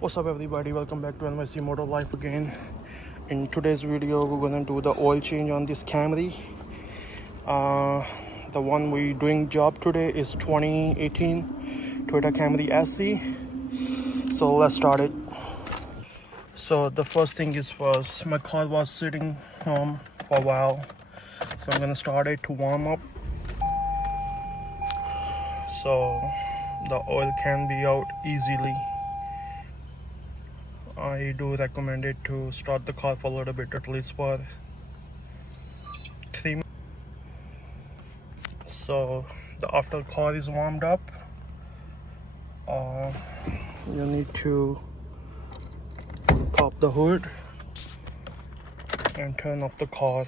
What's up everybody, welcome back to NYC Motor Life again. In today's video we're gonna do the oil change on this Camry. The one we're doing job today is 2018 Toyota Camry SC. So let's start it. So the first thing is first, my car was sitting home for a while, so I'm gonna start it to warm up so the oil can be out easily. I do recommend it to start the car for a little bit, at least for 3 minutes. So after the car is warmed up, you need to pop the hood and turn off the car.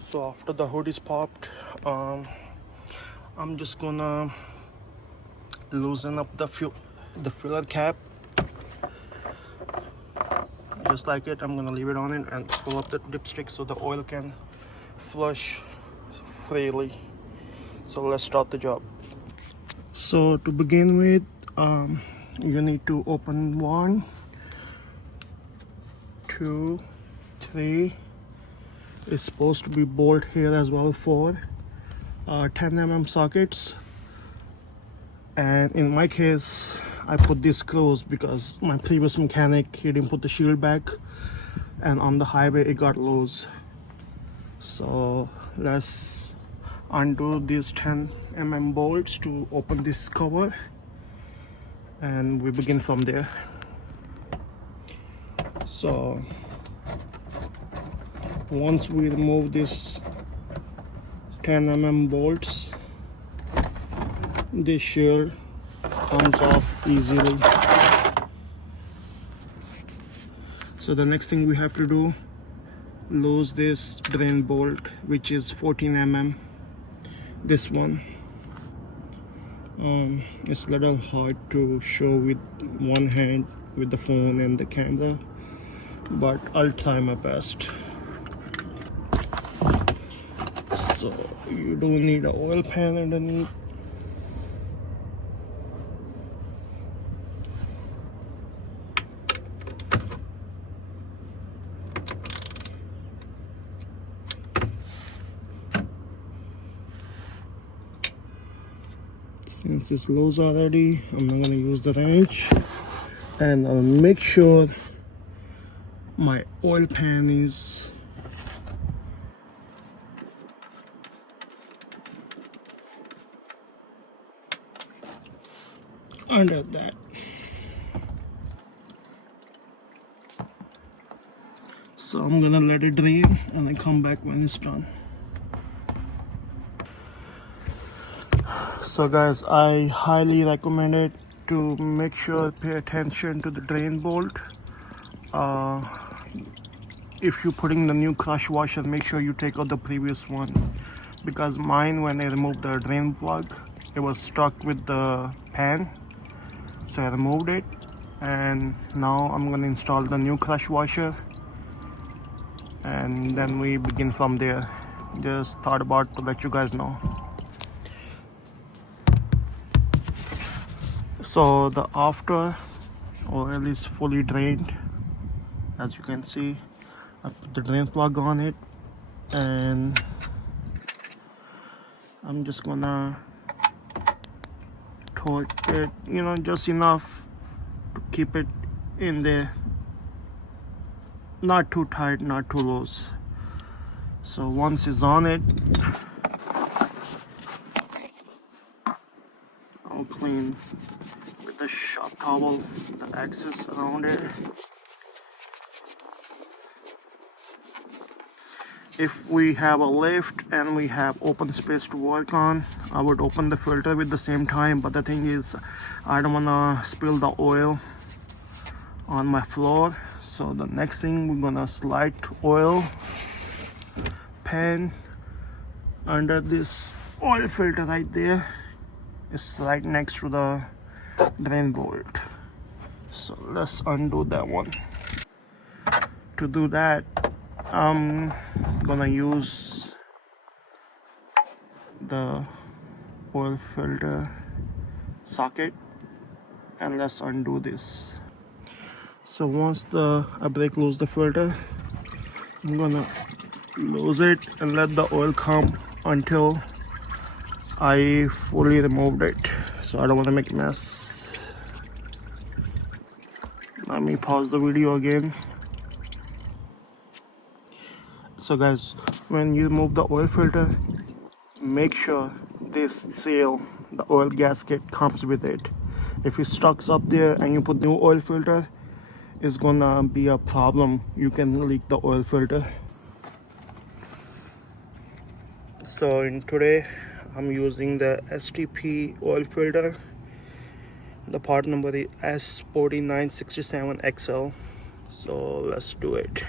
So after the hood is popped, I'm just gonna loosen up the filler cap, just like it. I'm gonna leave it on it and pull up the dipstick so the oil can flush freely. So let's start the job. So to begin with, you need to open 1, 2, 3. It's supposed to be bolt here as well for 10 mm sockets. And in my case, I put these screws because my previous mechanic, he didn't put the shield back, and on the highway it got loose. So let's undo these 10 mm bolts to open this cover, and we begin from there. So once we remove this 10 mm bolts, this shield comes off easily. So the next thing we have to do, lose this drain bolt, which is 14 mm. This one, it's a little hard to show with one hand with the phone and the camera, but I'll try my best. So you don't need an oil pan underneath. Since it's loose already, I'm not gonna use the wrench, and I'll make sure my oil pan is under that. So I'm gonna let it drain and then come back when it's done. So guys, I highly recommend it to make sure pay attention to the drain bolt. If you're putting the new crush washer, make sure you take out the previous one, because mine, when I removed the drain plug, it was stuck with the pan, so I removed it, and now I'm going to install the new crush washer, and then we begin from there. Just thought about to let you guys know. So the after oil is fully drained, as you can see. I put the drain plug on it, and I'm just gonna torque it, just enough to keep it in there, not too tight, not too loose. So once it's on it, I'll clean with the shop towel the excess around it. If we have a lift and we have open space to work on, I would open the filter with the same time, but the thing is, I don't wanna spill the oil on my floor. So the next thing, we're gonna slide oil pan under this oil filter right there. It's right next to the drain bolt. So let's undo that one. To do that, I'm gonna use the oil filter socket, and let's undo this. So once I break loose the filter, I'm gonna lose it and let the oil come until I fully removed it, so I don't want to make a mess. Let me pause the video again. So guys, when you remove the oil filter, make sure this seal, the oil gasket, comes with it. If it stuck up there and you put new oil filter, it's gonna be a problem. You can leak the oil filter. So today I'm using the STP oil filter. The part number is S4967XL. So let's do it.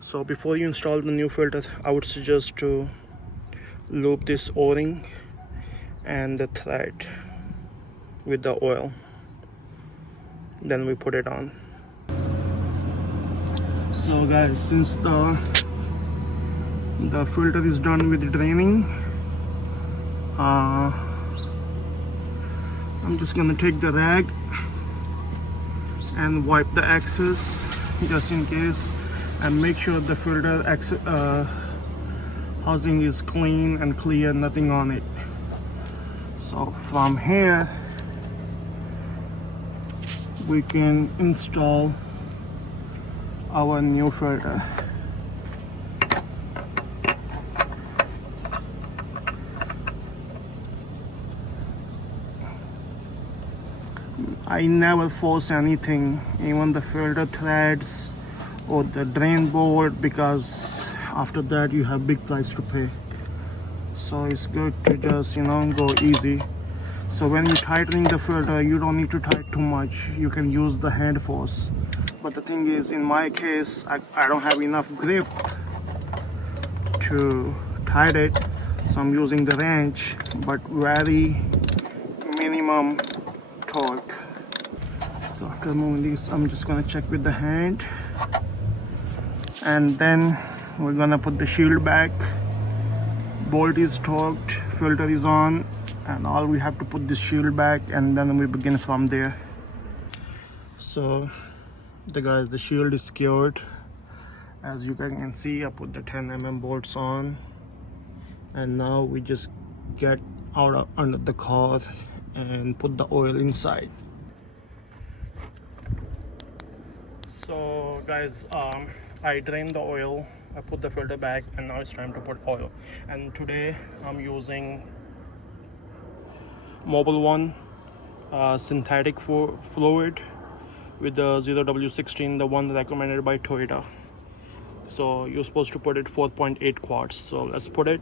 So before you install the new filter, I would suggest to lube this O-ring and the thread with the oil. Then we put it on. So guys, since the filter is done with draining, I'm just gonna take the rag and wipe the excess just in case, and make sure the filter housing is clean and clear, nothing on it. So from here we can install our new filter. I never force anything, even the filter threads or the drain board, because after that you have big price to pay. So it's good to just go easy. So when you're tightening the filter, you don't need to tighten too much. You can use the hand force. But the thing is, in my case, I don't have enough grip to tighten it, so I'm using the wrench, but very minimum torque. So after removing these, I'm just gonna check with the hand, and then we're gonna put the shield back. Bolt is torqued, filter is on, and all we have to put this shield back, and then we begin from there. So the shield is secured. As you can see, I put the 10mm bolts on, and now we just get out under the car and put the oil inside. So guys, I drained the oil, I put the filter back, and now it's time to put oil. And today I'm using Mobil 1 synthetic fluid with the 0W16, the one recommended by Toyota. So you're supposed to put it 4.8 quarts. So let's put it.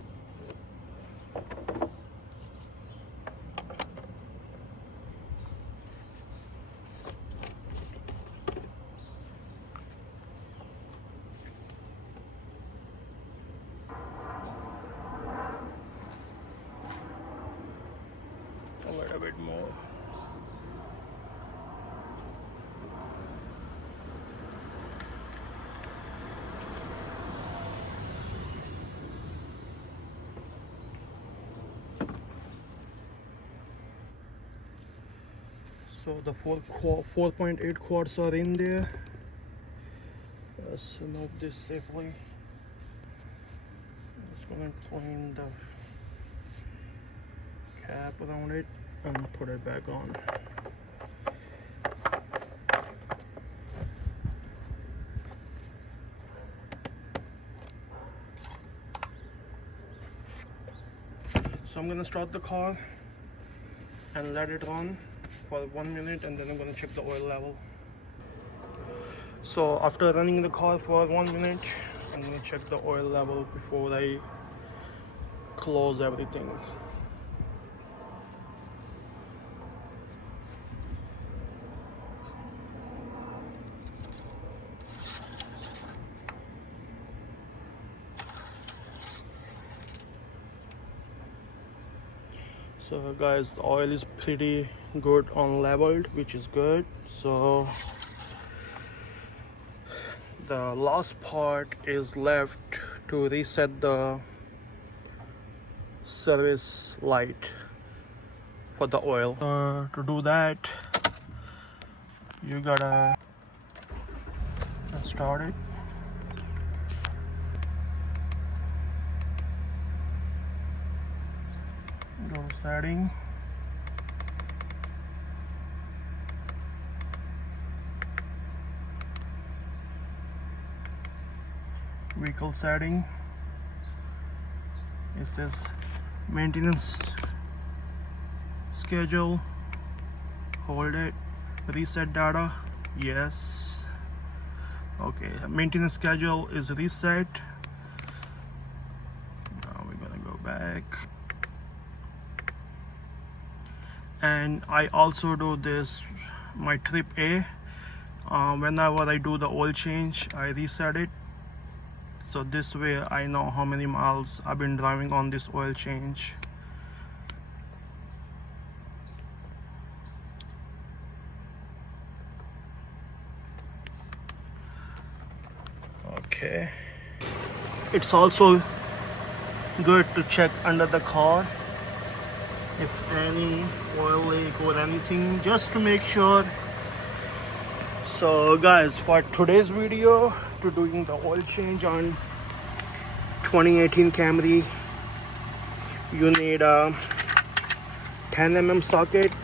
A little bit more. So the 4.8 quarts are in there. Let's remove this safely. Just gonna clean the cap around it and put it back on. So I'm gonna start the car and let it run for 1 minute, and then I'm gonna check the oil level. So after running the car for 1 minute, I'm gonna check the oil level before I close everything. So guys, the oil is pretty good on leveled, which is good. So The last part is left to reset the service light for the oil. To do that, you gotta start it. Go to setting. Vehicle setting. It says maintenance schedule. Hold it. Reset data. Yes. Okay, maintenance schedule is reset. Now we're gonna go back. And I also do this, my trip A. Whenever I do the oil change, I reset it. So this way I know how many miles I've been driving on this oil change. Okay. It's also good to check under the car if any oil leak or anything, just to make sure. So guys, for today's video, to doing the oil change on 2018 Camry, you need a 10 mm socket,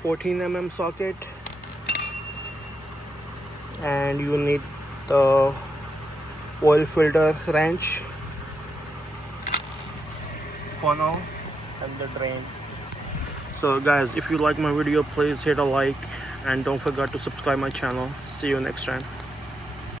14 mm socket, and you need the oil filter wrench, funnel, and the drain. So guys, if you like my video, please hit a like and don't forget to subscribe my channel. See you next time.